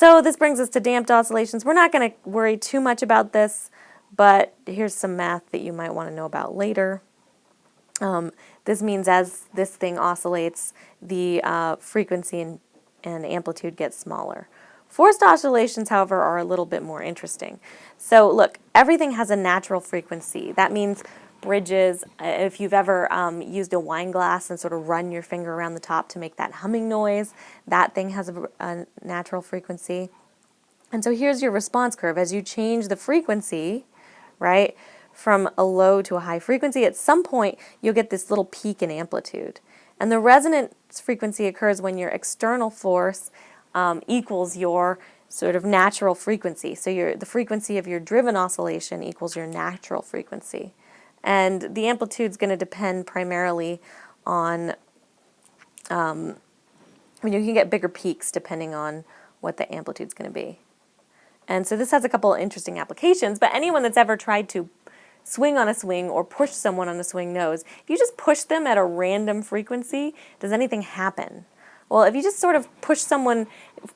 So this brings us to damped oscillations. We're not going to worry too much about this, but here's some math that you might want to know about later. This means as this thing oscillates, the frequency and amplitude gets smaller. Forced oscillations, however, are a little bit more interesting. So look, everything has a natural frequency. That means bridges, if you've ever used a wine glass and sort of run your finger around the top to make that humming noise, that thing has a natural frequency. And so here's your response curve. As you change the frequency, right, from a low to a high frequency, at some point you'll get this little peak in amplitude. And the resonance frequency occurs when your external force equals your sort of natural frequency. So the frequency of your driven oscillation equals your natural frequency. And the amplitude is going to depend primarily on, you can get bigger peaks depending on what the amplitude is going to be. And so this has a couple of interesting applications, but anyone that's ever tried to swing on a swing or push someone on a swing knows, if you just push them at a random frequency, does anything happen? Well, if you just sort of push someone,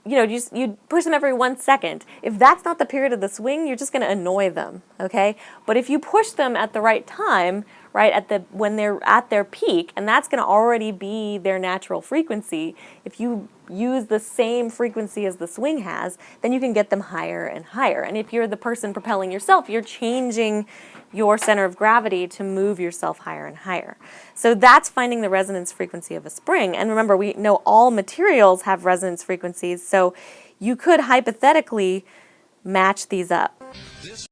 you push them every 1 second, if that's not the period of the swing, you're just going to annoy them, okay? But if you push them at the right time, right, when they're at their peak, and that's going to already be their natural frequency, if you use the same frequency as the swing has, then you can get them higher and higher. And if you're the person propelling yourself, you're changing your center of gravity to move yourself higher and higher. So that's finding the resonance frequency of a spring. And remember, we know all materials have resonance frequencies, so you could hypothetically match these up. This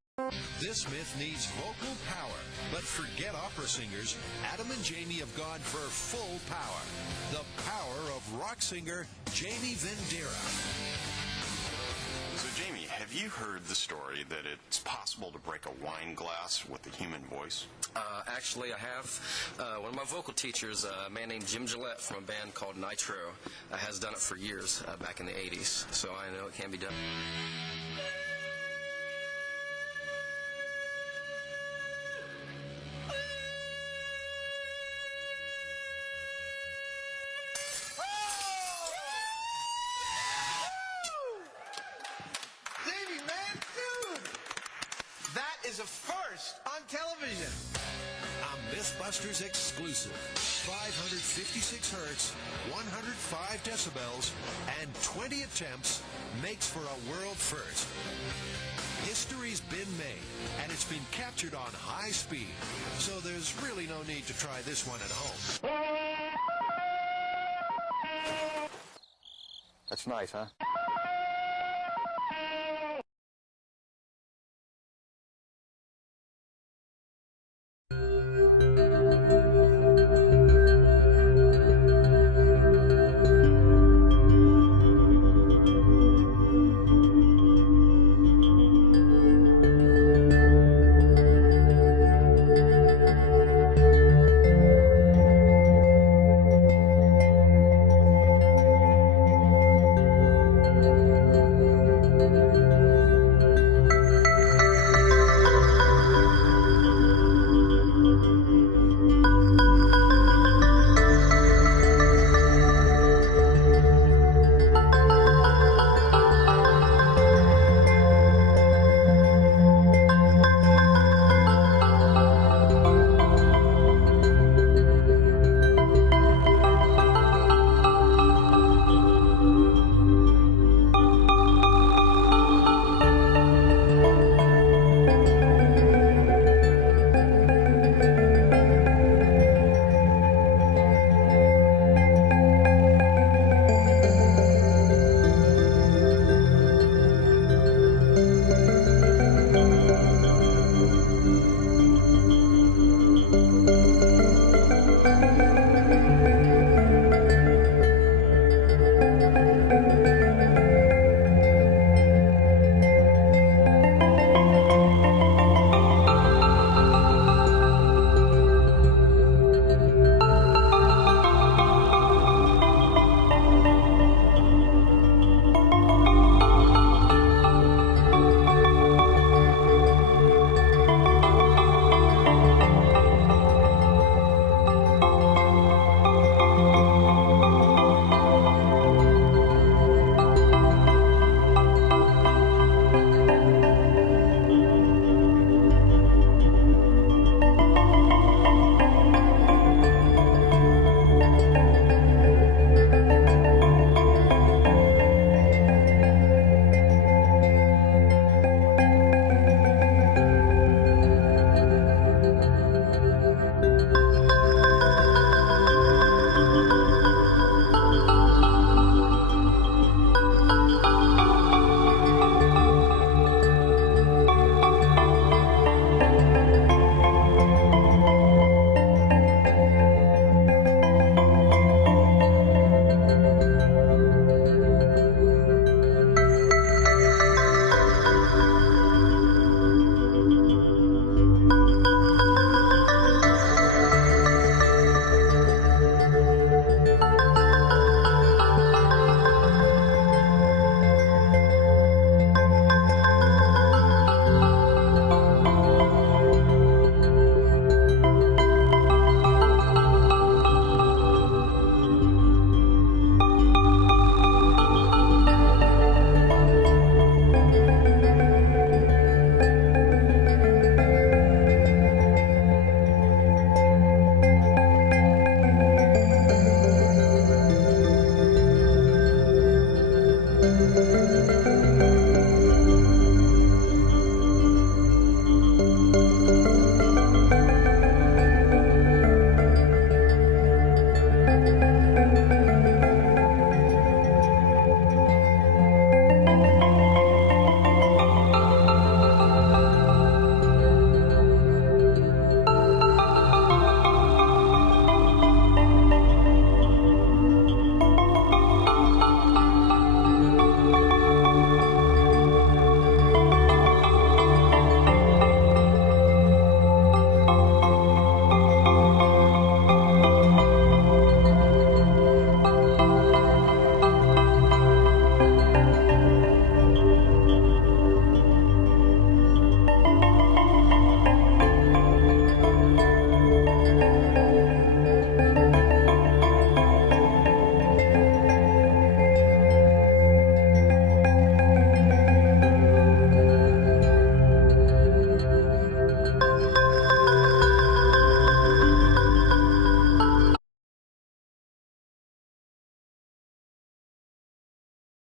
myth needs vocal power, but forget opera singers. Adam and Jamie have gone for full power. The power of rock singer Jamie Vendera. So Jamie, have you heard the story that it's possible to break a wine glass with the human voice? Actually, I have. One of my vocal teachers, a man named Jim Gillette from a band called Nitro, has done it for years, back in the 80s, so I know it can be done. That is a first on television. A Mythbusters exclusive. 556 hertz, 105 decibels, and 20 attempts makes for a world first. History's been made, and it's been captured on high speed. So there's really no need to try this one at home. That's nice, huh?